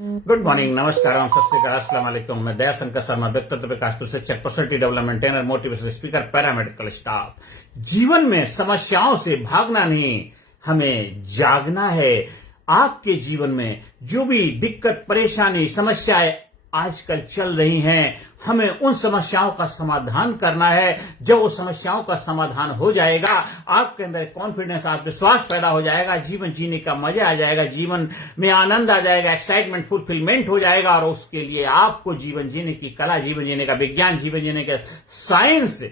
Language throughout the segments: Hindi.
गुड मॉर्निंग, नमस्कार, सत श्रीकाल, अस्सलाम वालेकुम। मैं दया शंकर शर्मा, व्यक्तित्व विकास प्रशिक्षक, personality development trainer, motivational speaker, paramedical staff. जीवन में समस्याओं से भागना नहीं, हमें जागना है। आपके जीवन में जो भी दिक्कत, परेशानी, समस्याएं आजकल चल रही हैं, हमें उन समस्याओं का समाधान करना है। जब वो समस्याओं का समाधान हो जाएगा, आपके अंदर कॉन्फिडेंस, आत्मविश्वास पैदा हो जाएगा, जीवन जीने का मजा आ जाएगा, जीवन में आनंद आ जाएगा, एक्साइटमेंट, फुलफिलमेंट हो जाएगा। और उसके लिए आपको जीवन जीने की कला, जीवन जीने का विज्ञान, जीवन जीने का साइंस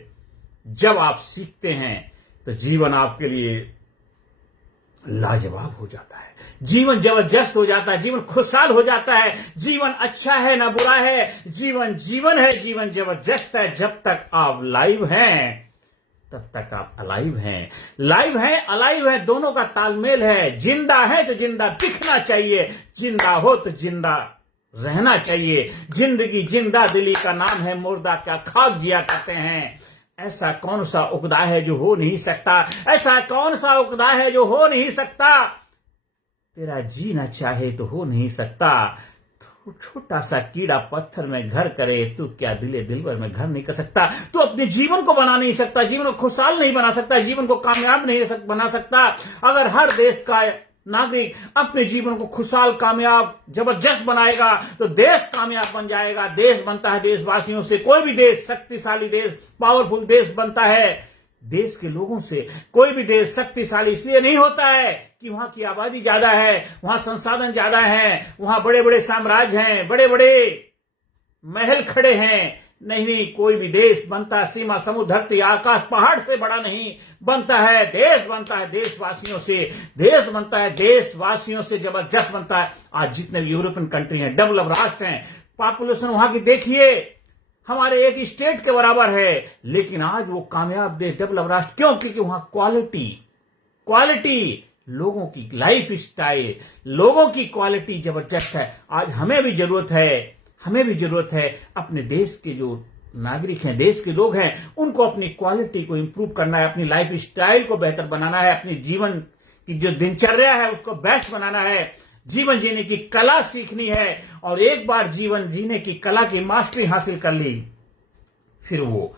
जब आप सीखते हैं तो जीवन आपके लिए लाजवाब हो जाता है, जीवन जबरदस्त हो जाता है, जीवन खुशहाल हो जाता है। जीवन अच्छा है ना बुरा है, जीवन जीवन है, जीवन जबरदस्त है। जब तक आप लाइव हैं तब तक आप अलाइव हैं। लाइव हैं, अलाइव हैं, दोनों का तालमेल है। जिंदा है तो जिंदा दिखना चाहिए, जिंदा हो तो जिंदा रहना चाहिए। जिंदगी जिंदा दिली का नाम है, मुर्दा क्या खाक जिया करते हैं। ऐसा कौन सा उकदा है जो हो नहीं सकता, ऐसा कौन सा उकदा है जो हो नहीं सकता। तेरा जीना चाहे तो हो नहीं सकता। छोटा सा कीड़ा पत्थर में घर करे, तू क्या दिले दिलबर में घर नहीं कर सकता। तू अपने जीवन को बना नहीं सकता, जीवन को खुशहाल नहीं बना सकता, जीवन को कामयाब नहीं बना सकता। अगर हर देश का नागरिक अपने जीवन को खुशहाल, कामयाब, जबरदस्त बनाएगा तो देश कामयाब बन जाएगा। देश बनता है देशवासियों से। कोई भी देश शक्तिशाली देश, पावरफुल देश बनता है देश के लोगों से। कोई भी देश शक्तिशाली इसलिए नहीं होता है कि वहां की आबादी ज्यादा है, वहां संसाधन ज्यादा है, वहां बड़े बड़े साम्राज्य हैं, बड़े बड़े महल खड़े हैं। नहीं, कोई भी देश बनता है सीमा, समुद्र, धरती, आकाश, पहाड़ से बड़ा नहीं बनता है। देश बनता है देशवासियों से। देश बनता है देशवासियों से, जबरदस्त बनता है। आज जितने भी यूरोपियन कंट्री हैं, डेवलप राष्ट्र हैं, पॉपुलेशन वहां की देखिए हमारे एक स्टेट के बराबर है, लेकिन आज वो कामयाब देश, डेवलप राष्ट्र क्यों? क्योंकि वहां क्वालिटी, लोगों की लाइफ स्टाइल, लोगों की क्वालिटी जबरदस्त है। आज हमें भी जरूरत है अपने देश के जो नागरिक हैं, देश के लोग हैं, उनको अपनी क्वालिटी को इंप्रूव करना है, अपनी लाइफ स्टाइल को बेहतर बनाना है, अपनी जीवन की जो दिनचर्या है उसको बेस्ट बनाना है, जीवन जीने की कला सीखनी है। और एक बार जीवन जीने की कला की मास्टरी हासिल कर ली, फिर वो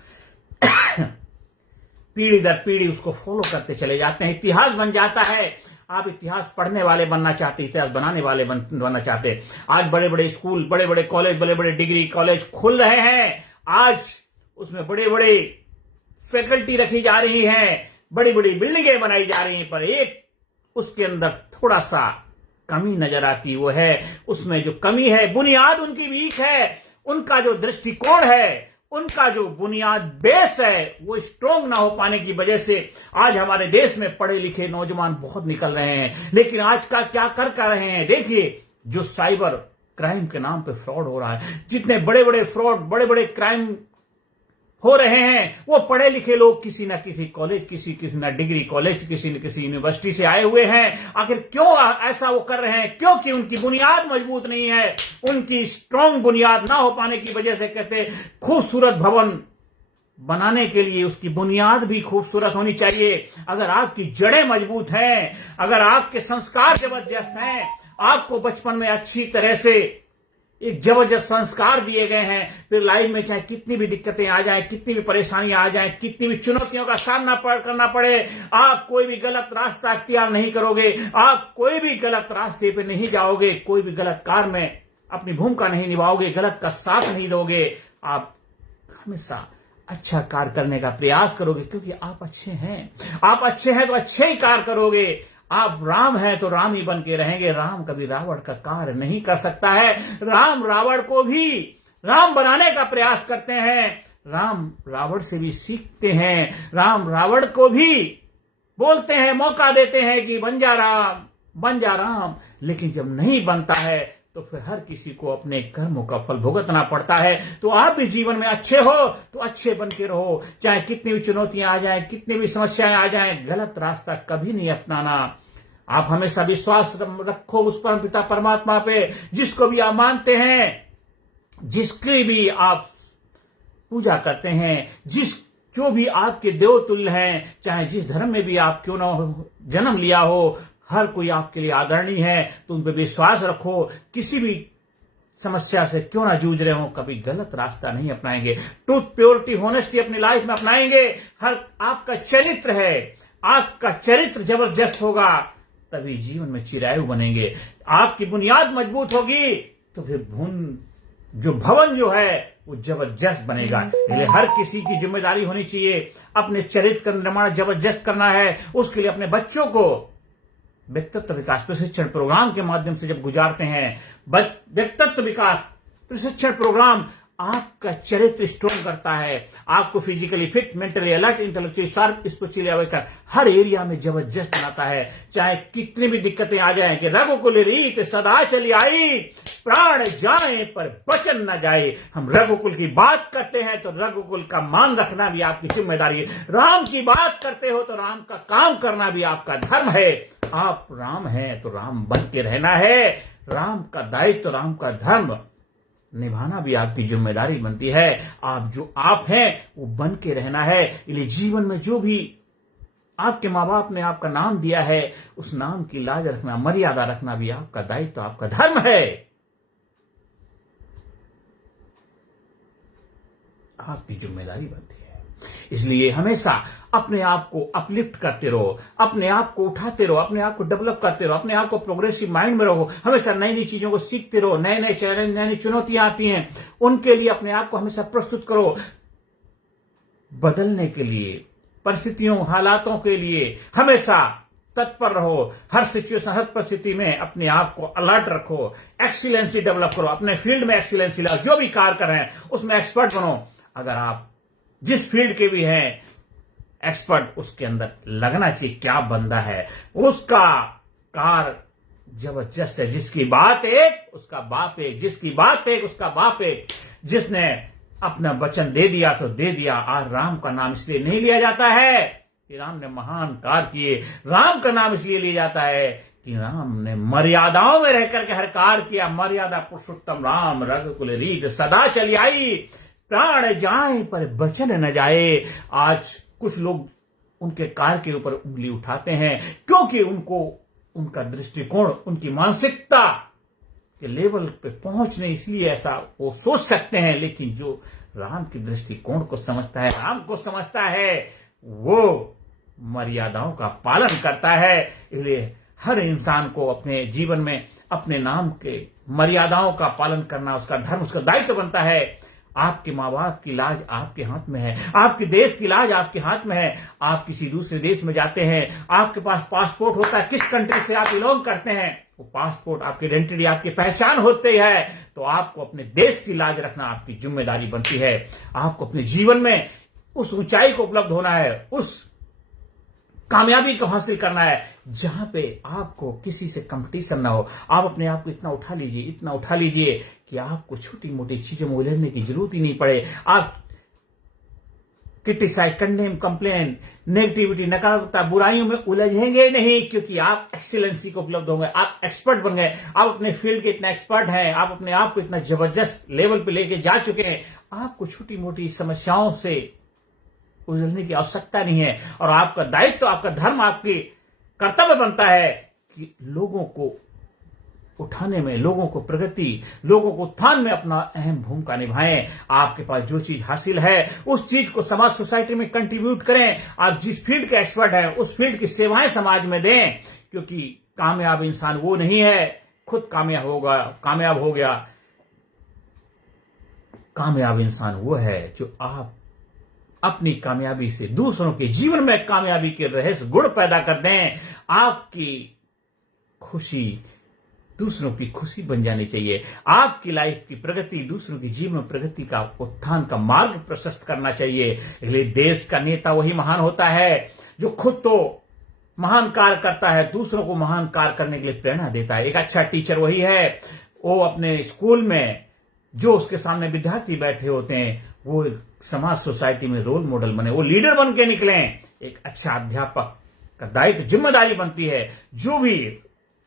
पीढ़ी दर पीढ़ी उसको फॉलो करते चले जाते हैं, इतिहास बन जाता है। आप इतिहास पढ़ने वाले बनना चाहते, इतिहास बनाने वाले बनना चाहते। आज बड़े बड़े स्कूल, बड़े बड़े कॉलेज, बड़े बड़े डिग्री कॉलेज खुल रहे हैं। आज उसमें बड़े बड़े फैकल्टी रखी जा रही हैं, बड़ी बड़ी बिल्डिंगें बनाई जा रही हैं, पर एक उसके अंदर थोड़ा सा कमी नजर आती, वो है उसमें जो कमी है, बुनियाद उनकी वीक है। उनका जो दृष्टिकोण है, उनका जो बुनियाद बेस है, वो स्ट्रोंग ना हो पाने की वजह से आज हमारे देश में पढ़े लिखे नौजवान बहुत निकल रहे हैं, लेकिन आज का क्या कर रहे हैं। देखिए, जो साइबर क्राइम के नाम पे फ्रॉड हो रहा है, जितने बड़े बड़े फ्रॉड, बड़े बड़े क्राइम हो रहे हैं, वो पढ़े लिखे लोग किसी ना किसी कॉलेज, किसी ना डिग्री कॉलेज, किसी न किसी यूनिवर्सिटी से आए हुए हैं। आखिर क्यों ऐसा वो कर रहे हैं? क्योंकि उनकी बुनियाद मजबूत नहीं है। उनकी स्ट्रांग बुनियाद ना हो पाने की वजह से कहते खूबसूरत भवन बनाने के लिए उसकी बुनियाद भी खूबसूरत होनी चाहिए। अगर आपकी जड़ें मजबूत हैं, अगर आपके संस्कार जबरदस्त हैं, आपको बचपन में अच्छी तरह से एक जबरदस्त संस्कार दिए गए हैं, फिर लाइफ में चाहे कितनी भी दिक्कतें आ जाएं, कितनी भी परेशानियां आ जाएं, कितनी भी चुनौतियों का सामना करना पड़े, आप कोई भी गलत रास्ता अख्तियार नहीं करोगे, आप कोई भी गलत रास्ते पे नहीं जाओगे, कोई भी गलत कार्य में अपनी भूमिका नहीं निभाओगे, गलत का साथ नहीं दोगे। आप हमेशा अच्छा कार्य करने का प्रयास करोगे, क्योंकि आप अच्छे हैं। आप अच्छे हैं तो अच्छे ही कार्य करोगे। आप राम हैं तो राम ही बन के रहेंगे। राम कभी रावण का कार्य नहीं कर सकता है। राम रावण को भी राम बनाने का प्रयास करते हैं, राम रावण से भी सीखते हैं, राम रावण को भी बोलते हैं, मौका देते हैं कि बन जा राम। लेकिन जब नहीं बनता है तो फिर हर किसी को अपने कर्मों का फल भुगतना पड़ता है। तो आप भी जीवन में अच्छे हो तो अच्छे बन के रहो, चाहे कितनी भी चुनौतियां आ जाएं, कितनी भी समस्याएं आ जाएं, गलत रास्ता कभी नहीं अपनाना। आप हमेशा विश्वास रखो उस परमपिता परमात्मा पे, जिसको भी आप मानते हैं, जिसकी भी आप पूजा करते हैं, जो भी आपके देवतुल्य हैं, चाहे जिस धर्म में भी आप क्यों ना जन्म लिया हो, हर कोई आपके लिए आदरणीय है। तो उन पर विश्वास रखो। किसी भी समस्या से क्यों ना जूझ रहे हो, कभी गलत रास्ता नहीं अपनाएंगे। ट्रूथ, प्योरिटी, होनेस्टी अपनी लाइफ में अपनाएंगे। हर आपका चरित्र है, आपका चरित्र जबरदस्त होगा, तभी जीवन में चिरायु बनेंगे। आपकी बुनियाद मजबूत होगी तो फिर जो भवन जो है वो जबरदस्त बनेगा। इसलिए हर किसी की जिम्मेदारी होनी चाहिए, अपने चरित्र का निर्माण जबरदस्त करना है। उसके लिए अपने बच्चों को व्यक्तित्व विकास प्रशिक्षण प्रोग्राम के माध्यम से जब गुजारते हैं, व्यक्तित्व विकास प्रशिक्षण प्रोग्राम आपका चरित्र स्ट्रॉन्ग करता है, आपको physically fit, mentally alert, intellectually sharp, spiritually awaken हर एरिया में जबरदस्त बनाता है। चाहे कितनी भी दिक्कतें आ जाएं कि रघुकुल रीत सदा चली आई, प्राण जाए पर वचन न जाए। हम रघुकुल की बात करते हैं तो रघुकुल का मान रखना भी आपकी जिम्मेदारी है। राम की बात करते हो तो राम का काम करना भी आपका धर्म है। आप राम हैं तो राम बन के रहना है। राम का दायित्व, राम का धर्म निभाना भी आपकी जिम्मेदारी बनती है। आप जो आप हैं वो बन के रहना है। इसलिए जीवन में जो भी आपके माँ बाप ने आपका नाम दिया है, उस नाम की लाज रखना, मर्यादा रखना भी आपका दायित्व, आपका धर्म है। आपकी जिम्मेदारी बनती है। इसलिए हमेशा अपने आप को अपलिफ्ट करते रहो, अपने आप को उठाते रहो, अपने आप को डेवलप करते रहो, अपने आप को प्रोग्रेसिव माइंड में रहो। हमेशा नई नई चीजों को सीखते रहो। नए नए चैलेंज, नई नई चुनौतियां आती हैं, उनके लिए अपने आप को हमेशा प्रस्तुत करो। बदलने के लिए, परिस्थितियों, हालातों के लिए हमेशा तत्पर रहो। हर सिचुएशन, हर परिस्थिति में अपने आप को अलर्ट रखो। एक्सीलेंसी डेवलप करो, अपने फील्ड में एक्सीलेंसी लाओ। जो भी कार्य कर रहे हैं उसमें एक्सपर्ट बनो। अगर आप जिस फील्ड के भी हैं एक्सपर्ट, उसके अंदर लगना चाहिए क्या बंदा है, उसका कार जबरदस्त है। जिसकी बात एक उसका बाप एक, जिसकी बात एक उसका बाप एक। जिसने अपना वचन दे दिया तो दे दिया। आज राम का नाम इसलिए नहीं लिया जाता है कि राम ने महान कार्य किए। राम का नाम इसलिए लिया जाता है कि राम ने मर्यादाओं में रहकर के हर कार्य किया। मर्यादा पुरुषोत्तम राम, रघुकुल रीत सदा चली आई, प्राण जाए पर वचन न जाए। आज कुछ लोग उनके कार्य के ऊपर उंगली उठाते हैं क्योंकि उनको उनका दृष्टिकोण, उनकी मानसिकता के लेवल पे पहुंचने, इसलिए ऐसा वो सोच सकते हैं। लेकिन जो राम की दृष्टिकोण को समझता है, राम को समझता है, वो मर्यादाओं का पालन करता है। इसलिए हर इंसान को अपने जीवन में अपने नाम के मर्यादाओं का पालन करना उसका धर्म, उसका दायित्व बनता है। आपके माँ बाप की लाज आपके हाथ में है, आपके देश की लाज आपके हाथ में है। आप किसी दूसरे देश में जाते हैं, आपके पास पासपोर्ट होता है, किस कंट्री से आप बिलोंग करते हैं, वो पासपोर्ट आपकी आइडेंटिटी, आपकी पहचान होती है। तो आपको अपने देश की लाज रखना आपकी जिम्मेदारी बनती है। आपको अपने जीवन में उस ऊंचाई को उपलब्ध होना है, उस कामयाबी को हासिल करना है जहां पे आपको किसी से कंपटीशन ना हो। आप अपने आप को इतना उठा लीजिए, इतना उठा लीजिए कि आपको छोटी मोटी चीजों में उलझने की जरूरत ही नहीं पड़े। आप क्रिटिसाइज, कंडेम, कंप्लेन, नेगेटिविटी, नकारात्मकता, बुराइयों में उलझेंगे नहीं, क्योंकि आप एक्सीलेंसी को उपलब्ध होंगे, आप एक्सपर्ट बन गए। आप अपने फील्ड के इतना एक्सपर्ट हैं, आप अपने आप को इतना जबरदस्त लेवल पे लेके जा चुके हैं। आपको छोटी मोटी समस्याओं से उलझने की आवश्यकता नहीं है। और आपका दायित्व, आपका धर्म, आपकी कर्तव्य बनता है कि लोगों को उठाने में, लोगों को प्रगति, लोगों को उत्थान में अपना अहम भूमिका निभाएं। आपके पास जो चीज हासिल है उस चीज को समाज, सोसाइटी में कंट्रीब्यूट करें। आप जिस फील्ड के एक्सपर्ट हैं उस फील्ड की सेवाएं समाज में दें, क्योंकि कामयाब इंसान वो नहीं है खुद कामयाब हो गया। कामयाब इंसान वो है जो आप अपनी कामयाबी से दूसरों के जीवन में कामयाबी के रहस्य गुण पैदा कर दें। आपकी खुशी दूसरों की खुशी बन जानी चाहिए। आपकी लाइफ की प्रगति दूसरों की जीवन में प्रगति का, उत्थान का मार्ग प्रशस्त करना चाहिए। इसलिए देश का नेता वही महान होता है जो खुद तो महान कार्य करता है, दूसरों को महान कार्य करने के लिए प्रेरणा देता है। एक अच्छा टीचर वही है, वो अपने स्कूल में जो उसके सामने विद्यार्थी बैठे होते हैं वो समाज, सोसाइटी में रोल मॉडल बने, वो लीडर बन के निकले। एक अच्छा अध्यापक का दायित्व, जिम्मेदारी बनती है। जो भी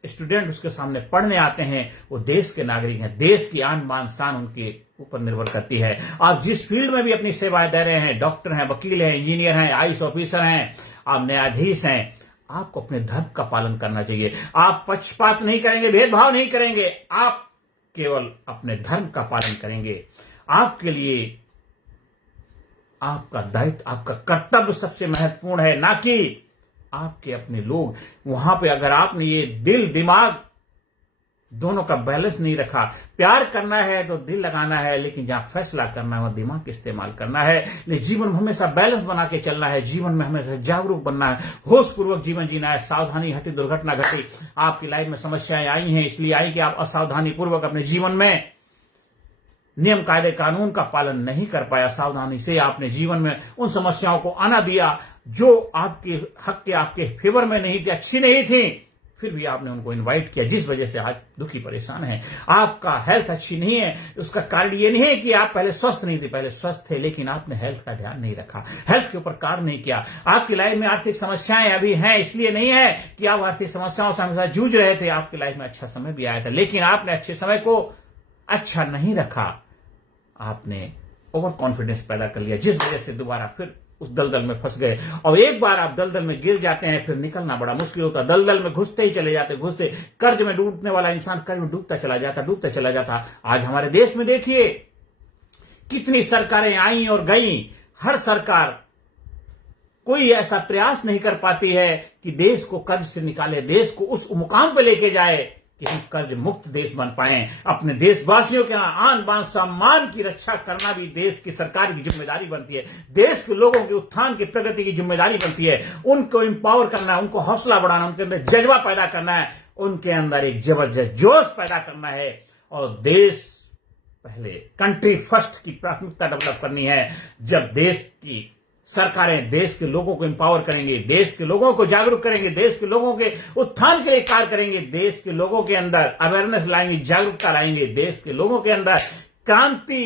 स्टूडेंट उसके सामने पढ़ने आते हैं वो देश के नागरिक हैं, देश की आन बान शान उनके ऊपर निर्भर करती है। आप जिस फील्ड में भी अपनी सेवाएं दे रहे हैं, डॉक्टर हैं, वकील हैं, इंजीनियर हैं, आईएएस ऑफिसर हैं, आप न्यायाधीश हैं, आपको अपने धर्म का पालन करना चाहिए। आप पक्षपात नहीं करेंगे, भेदभाव नहीं करेंगे। आप केवल अपने धर्म का पालन करेंगे। आपके लिए आपका दायित्व, आपका कर्तव्य सबसे महत्वपूर्ण है, ना कि आपके अपने लोग। वहां पे अगर आपने ये दिल दिमाग दोनों का बैलेंस नहीं रखा, प्यार करना है तो दिल लगाना है, लेकिन जहां फैसला करना है वहां दिमाग इस्तेमाल करना है। लेकिन जीवन में हमेशा बैलेंस बना के चलना है, जीवन में हमेशा जागरूक बनना है, होश पूर्वक जीवन जीना है। सावधानी हटी दुर्घटना घटी। आपकी लाइफ में समस्याएं आई हैं, इसलिए आई कि आप असावधानी पूर्वक अपने जीवन में नियम कायदे कानून का पालन नहीं कर पाया। सावधानी से आपने जीवन में उन समस्याओं को आना दिया जो आपके हक के, आपके फेवर में नहीं थी, अच्छी नहीं थी, फिर भी आपने उनको इनवाइट किया, जिस वजह से आज दुखी परेशान है। आपका हेल्थ अच्छी नहीं है, उसका कारण ये नहीं है कि आप पहले स्वस्थ नहीं थे, पहले स्वस्थ थे, लेकिन आपने हेल्थ का ध्यान नहीं रखा, हेल्थ के ऊपर कार्य नहीं किया। आपकी लाइफ में आर्थिक समस्याएं अभी हैं, इसलिए नहीं है कि आप आर्थिक समस्याओं से हमेशा जूझ रहे थे। आपकी लाइफ में अच्छा समय भी आया था, लेकिन आपने अच्छे समय को अच्छा नहीं रखा। आपने ओवर कॉन्फिडेंस पैदा कर लिया, जिस वजह से दोबारा फिर उस दलदल में फंस गए। और एक बार आप दलदल में गिर जाते हैं, फिर निकलना बड़ा मुश्किल होता। दलदल में घुसते ही चले जाते, घुसते, कर्ज में डूबने वाला इंसान कर्ज में डूबता चला जाता। आज हमारे देश में देखिए कितनी सरकारें आई और गई, हर सरकार कोई ऐसा प्रयास नहीं कर पाती है कि देश को कर्ज से निकाले, देश को उस मुकाम पर लेके जाए कि हम कर्ज मुक्त देश बन पाए। अपने देशवासियों के आन बान सम्मान की रक्षा करना भी देश की सरकार की जिम्मेदारी बनती है। देश के लोगों के उत्थान की प्रगति की जिम्मेदारी बनती है। उनको एम्पावर करना है, उनको हौसला बढ़ाना, उनके अंदर जज्बा पैदा करना है, उनके अंदर एक जबरदस्त जोश पैदा करना है। और देश पहले, कंट्री फर्स्ट की प्राथमिकता डेवलप करनी है। जब देश की सरकारें देश के लोगों को एम्पावर करेंगे, देश के लोगों को जागरूक करेंगे, देश के लोगों के उत्थान के लिए कार्य करेंगे, देश के लोगों के अंदर अवेयरनेस लाएंगे, जागरूकता लाएंगे, देश के लोगों के अंदर क्रांति,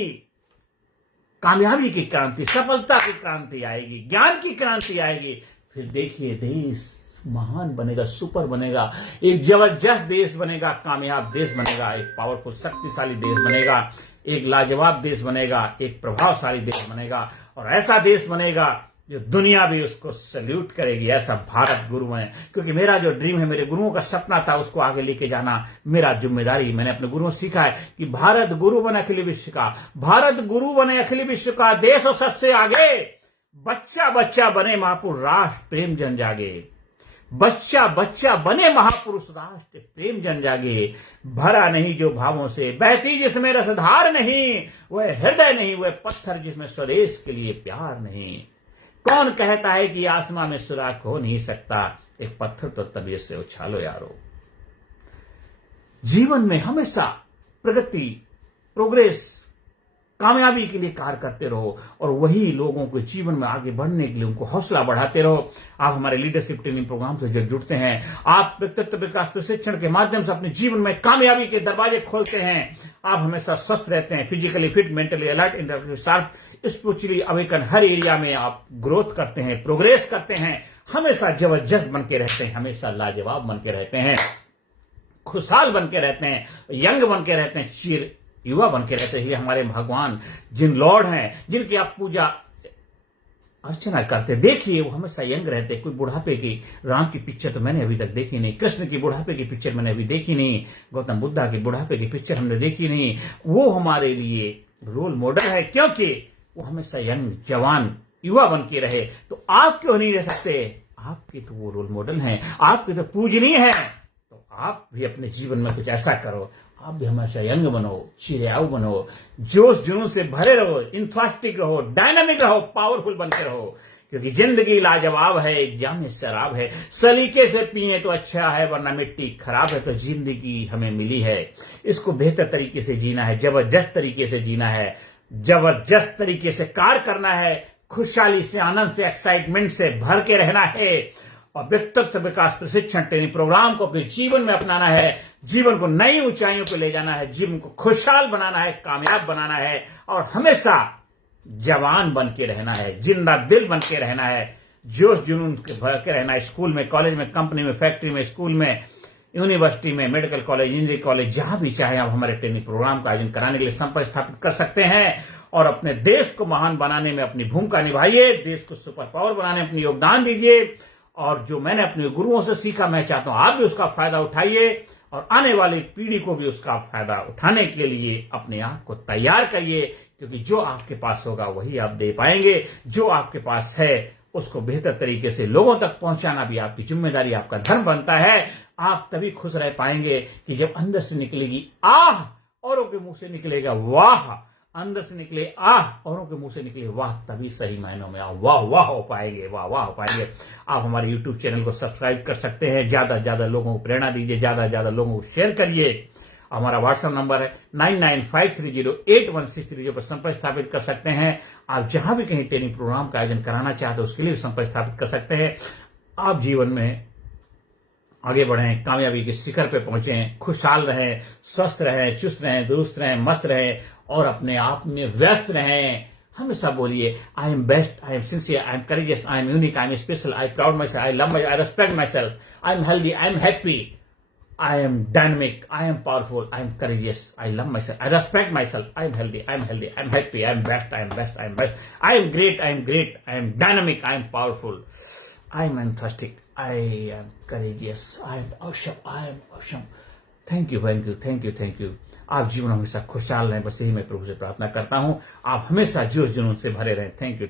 कामयाबी की क्रांति, सफलता की क्रांति आएगी, ज्ञान की क्रांति आएगी। फिर देखिए देश महान बनेगा, सुपर बनेगा, एक जबरदस्त देश बनेगा, कामयाब देश बनेगा, एक पावरफुल शक्तिशाली देश बनेगा, एक लाजवाब देश बनेगा, एक प्रभावशाली देश बनेगा, और ऐसा देश बनेगा जो दुनिया भी उसको सल्यूट करेगी। ऐसा भारत गुरु है। क्योंकि मेरा जो ड्रीम है, मेरे गुरुओं का सपना था, उसको आगे लेके जाना मेरा जिम्मेदारी। मैंने अपने गुरुओं से सीखा है कि भारत गुरु बने अखिल विश्व का, भारत गुरु बने अखिल विश्व का, देश और सबसे आगे, बच्चा बच्चा बने महापुरुष, राष्ट्र प्रेम जन जागे, बच्चा बच्चा बने महापुरुष, राष्ट्र प्रेम जन जागे। भरा नहीं जो भावों से, बहती जिसमें रसधार नहीं, वह हृदय नहीं, वह पत्थर जिसमें स्वदेश के लिए प्यार नहीं। कौन कहता है कि आसमां में सुराख हो नहीं सकता, एक पत्थर तो तबीयत से उछालो यारो। जीवन में हमेशा प्रगति, प्रोग्रेस, कामयाबी के लिए कार्य करते रहो, और वही लोगों को जीवन में आगे बढ़ने के लिए उनको हौसला बढ़ाते रहो। आप हमारे लीडरशिप ट्रेनिंग प्रोग्राम से जब जुड़ते हैं, आप व्यक्तित्व विकास प्रशिक्षण के माध्यम से अपने जीवन में कामयाबी के दरवाजे खोलते हैं। आप हमेशा स्वस्थ रहते हैं, physically fit, mentally alert, intellectually sharp, spiritually awaken, हर एरिया में आप ग्रोथ करते हैं, प्रोग्रेस करते हैं, हमेशा जबरदस्त बन के रहते हैं, हमेशा लाजवाब बन के रहते हैं, खुशहाल बन के रहते हैं, यंग बन के रहते हैं, चिर युवा बन के रहते हैं। ये हमारे भगवान जिन लॉर्ड हैं, जिनकी आप पूजा अर्चना करते, देखिए वो हमेशा यंग रहते। कोई बुढ़ापे की, राम की पिक्चर तो मैंने अभी तक देखी नहीं, कृष्ण की बुढ़ापे की पिक्चर मैंने अभी देखी नहीं, गौतम बुद्धा की बुढ़ापे की पिक्चर हमने देखी नहीं। वो हमारे लिए रोल मॉडल है, क्योंकि वो हमेशा यंग, जवान, युवा बन के रहे। तो आप क्यों नहीं रह सकते? आपके तो वो रोल मॉडल हैं, आपके तो पूजनीय है। तो आप भी अपने जीवन में कुछ ऐसा करो, आप भी हमेशा यंग बनो, चिड़ियाऊ बनो, जोश जुनून से भरे रहो, इंथुसियास्टिक रहो, डायनामिक रहो, पावरफुल बनते रहो। क्योंकि जिंदगी लाजवाब है, एक जाम शराब है, सलीके से पिए तो अच्छा है, वरना मिट्टी खराब है। तो जिंदगी हमें मिली है, इसको बेहतर तरीके से जीना है, जबरदस्त तरीके से जीना है, जबरदस्त तरीके से कार्य करना है, खुशहाली से, आनंद से, एक्साइटमेंट से भर के रहना है, और व्यक्तित्व विकास प्रशिक्षण ट्रेनिंग प्रोग्राम को अपने जीवन में अपनाना है, जीवन को नई ऊंचाइयों पर ले जाना है, जीवन को खुशहाल बनाना है, कामयाब बनाना है, और हमेशा जवान बन के रहना है, जिंदा दिल बन के रहना है, जोश जुनून के भर के रहना है। स्कूल में, कॉलेज में, कंपनी में, फैक्ट्री में, स्कूल में, यूनिवर्सिटी में, मेडिकल कॉलेज, इंजीनियरिंग कॉलेज, जहां भी चाहे आप हमारे ट्रेनिंग प्रोग्राम का आयोजन कराने के लिए संपर्क स्थापित कर सकते हैं। और अपने देश को महान बनाने में अपनी भूमिका निभाइए, देश को सुपर पावर बनाने में अपनी योगदान दीजिए। और जो मैंने अपने गुरुओं से सीखा, मैं चाहता हूं आप भी उसका फायदा उठाइए और आने वाली पीढ़ी को भी उसका फायदा उठाने के लिए अपने आप को तैयार करिए, क्योंकि जो आपके पास होगा वही आप दे पाएंगे। जो आपके पास है उसको बेहतर तरीके से लोगों तक पहुंचाना भी आपकी जिम्मेदारी, आपका धर्म बनता है। आप तभी खुश रह पाएंगे कि जब अंदर से निकलेगी आह, औरों के मुंह से निकलेगा वाह। अंदर से निकले आह, औरों के मुंह से निकले वाह, तभी सही मायनों में आप वाह वाह हो पाएंगे, वाह वाह हो पाएंगे। आप हमारे YouTube चैनल को सब्सक्राइब कर सकते हैं। ज्यादा से ज्यादा लोगों को प्रेरणा दीजिए, ज्यादा से ज्यादा लोगों को शेयर करिए। हमारा व्हाट्सएप नंबर है 9953081630 पर संपर्क स्थापित कर सकते हैं। आप जहां भी कहीं ट्रेनिंग प्रोग्राम का आयोजन कराना चाहते हैं उसके लिए संपर्क स्थापित कर सकते हैं। आप जीवन में आगे बढ़ें, कामयाबी के शिखर पे पहुंचें, खुशहाल रहें, स्वस्थ रहें, चुस्त रहें, दुरुस्त रहें, मस्त रहें और अपने आप में व्यस्त रहें। हमेशा बोलिए I am best, I am sincere, I am courageous, I am unique, I am special, I proud my self, I love my, I respect my self, I am healthy, I am happy, I am dynamic, I am powerful, I am courageous, I love myself, I respect myself, I am healthy, I am happy, I am best, I am best, I am best, I am great, I am dynamic, I am powerful, I am enthusiastic, I am courageous, I am awesome. Thank you. आप जीवन हमेशा खुशहाल रहें, बस यही मैं प्रभु से प्रार्थना करता हूँ। आप हमेशा जोश जुनून से भरे रहें। Thank you.